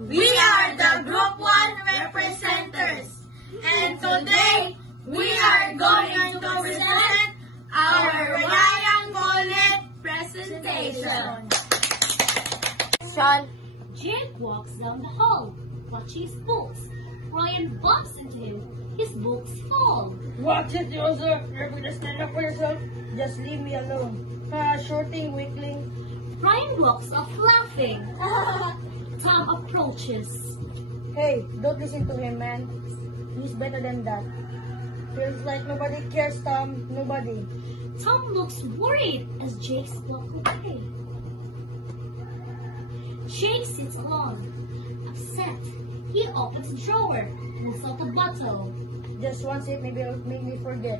We are the Group 1 representatives, and today we are going to present our Ryan College presentation. Sean. Jake walks down the hall, watching his books. Ryan bumps into him. His books fall. Watch it, Joseph. You're going to stand up for yourself. Just leave me alone. Sure thing, weakling. Ryan walks off laughing. Tom approaches. Hey, don't listen to him, man. He's better than that. Feels like nobody cares, Tom. Nobody. Tom looks worried as Jake walks away. Jake sits alone. Upset, he opens a drawer, pulls out a bottle. Just one sip, maybe it'll make me forget.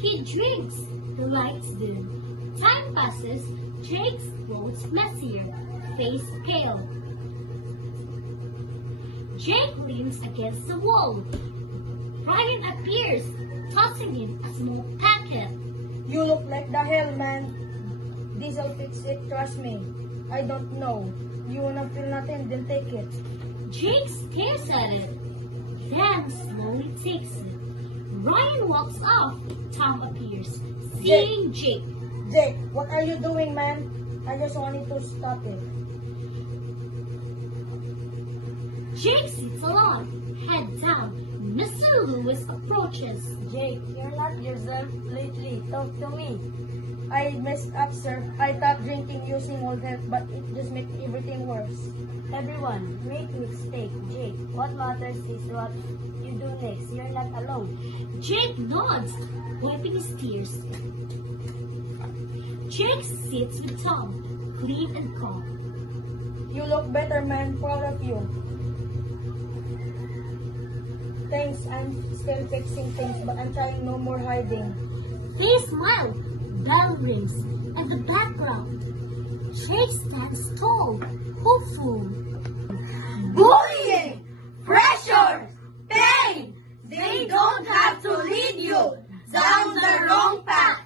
He drinks. The lights dim. Time passes. Jake's clothes messier. Face pale. Jake leans against the wall. Ryan appears, tossing him a small packet. You look like the hell, man. This'll fix it, trust me. I don't know. You wanna feel nothing, then take it. Jake stares at it, then slowly takes it. Ryan walks off. Tom appears, seeing Jake. Jake, what are you doing, man? I just wanted to stop it. Jake sits alone, head down. Mr. Lewis approaches. Jake, you're not yourself lately. Talk to me. I messed up, sir. I thought drinking using would help, but it just made everything worse. Everyone, make mistake. Jake, what matters is what you do next. You're not alone. Jake nods, wiping his tears. Jake sits with Tom, clean and calm. You look better, man. Proud of you. Thanks, I'm still fixing things, but I'm trying no more hiding. They smile. Bell rings, and the background. Jake stands tall, hopeful. Bullying, pressure, pain, they don't have to lead you down the wrong path.